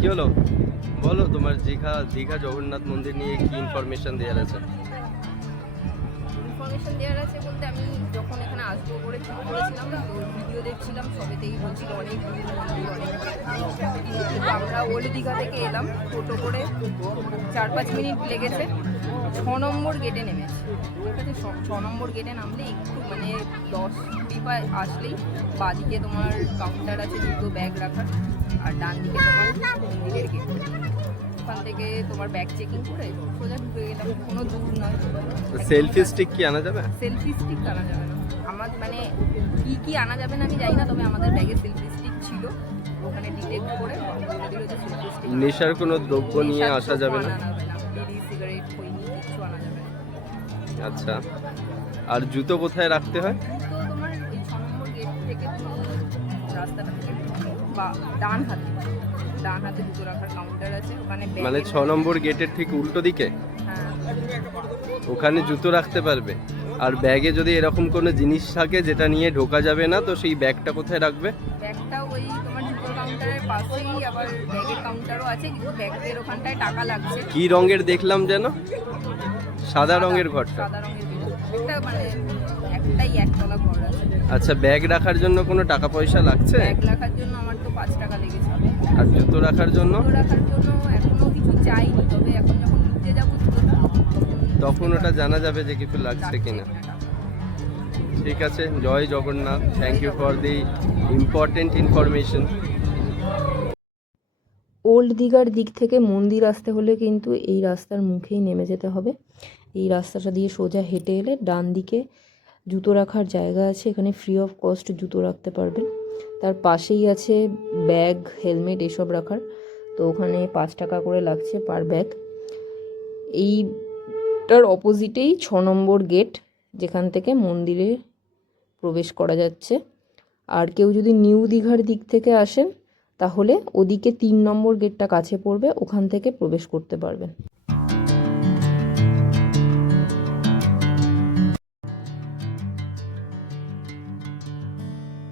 কি হলো বলো, তোমার দীঘা জগন্নাথ মন্দির নিয়ে কি ইনফরমেশন দেওয়ার আছে? ইনফরমেশন দেওয়ার আছে বলতে, আমি যখন এখানে আসবো করে ঠিক করেছিলাম তো ভিডিও দেখছিলাম, সবেতেই বলছিল অনেক কিন্তু আমরা ওল্ড দীঘা থেকে এলাম টোটো করে, 4-5 মিনিট লেগেছে, 6 নম্বর গেটে নেমেছি। ঠিক আছে, 6 নম্বর গেটে নামলে একটু মানে 10-20 আসলেই বাঁদিকে তোমার কাউন্টার আছে দুটো ব্যাগ রাখার, আর ডান দিকে তোমার মন্দিরের গেট। ওখান থেকে তোমার ব্যাগ চেকিং করে সোজা ঢুকে গেলাম, কোনো দূর নয়। সেলফি স্টিক কি আনা যাবে? সেলফি স্টিক আনা যাবে না। আমার মানে কি আনা যাবে না আমি জানি না, তবে আমাদের ব্যাগে সেলফি স্টিক ছিল, ওখানে ডিটেক্ট করে বলে দিল যে সেলফি স্টিক। নেশার কোনো দ্রব্য নিয়ে আসা যাবে না? বিড়ি সিগারেট খৈনি কিছু আনা যাবে না। আচ্ছা, আর জুতো কোথায় রাখতে হয়? তো তোমার এই 6 নম্বর গেট থেকে তুমি রাস্তাটা থেকে বা ডান হাতে জুতো রাখার কাউন্টার আছে, ওখানে মানে 6 নম্বর গেটের ঠিক উল্টো দিকে? হ্যাঁ, ওখানে জুতো রাখতে পারবে। আর ব্যাগে যদি এরকম কোনো জিনিস থাকে যেটা নিয়ে ঢোকা যাবে না, তো সেই ব্যাগটা কোথায় রাখবে? ব্যাগটা ওই তোমার জুতোর কাউন্টারের পাশেই, আবার ব্যাগের কাউন্টারও আছে, কিন্তু ব্যাগের ওখানটায় টাকা লাগছে। কি রঙের দেখলাম যেন? সাদা রঙের ঘরটা? সাদা রঙের একটা মানে একটাই একতলা ঘর আছে। আচ্ছা, ব্যাগ রাখার জন্য কোনো টাকা পয়সা লাগছে? ব্যাগ রাখার জন্য আমার তো 5 টাকা লেগেছে। আর জুতো রাখার জন্য? জুতো রাখার জন্য এখনো কিছু চাইনি, তবে এখন যখন নিতে যাবো জুতোটা তখন ওটা জানা যাবে যে কিছু লাগছে কিনা। ঠিক আছে, জয় Jagannath. Thank you for the important information. Old দীঘার দিক থেকে মন্দির আসতে হলে কিন্তু এই রাস্তার মুখেই নেমে যেতে হবে। এই রাস্তাটা দিয়ে সোজা হেঁটে এলে ডান দিকে জুতো রাখার জায়গা আছে, এখানে ফ্রি অফ কস্ট জুতো রাখতে পারবেন। তার পাশেই আছে ব্যাগ, হেলমেট এসব রাখার, তো ওখানে 5 টাকা করে লাগছে পার ব্যাগ। এইটার অপোজিটেই 6 নম্বর গেট, যেখান থেকে মন্দিরে প্রবেশ করা যাচ্ছে। আর কেউ যদি নিউ দীঘার দিক থেকে আসেন তাহলে ওদিকে 3 নম্বর গেটটা কাছে পড়বে, ওখান থেকে প্রবেশ করতে পারবেন।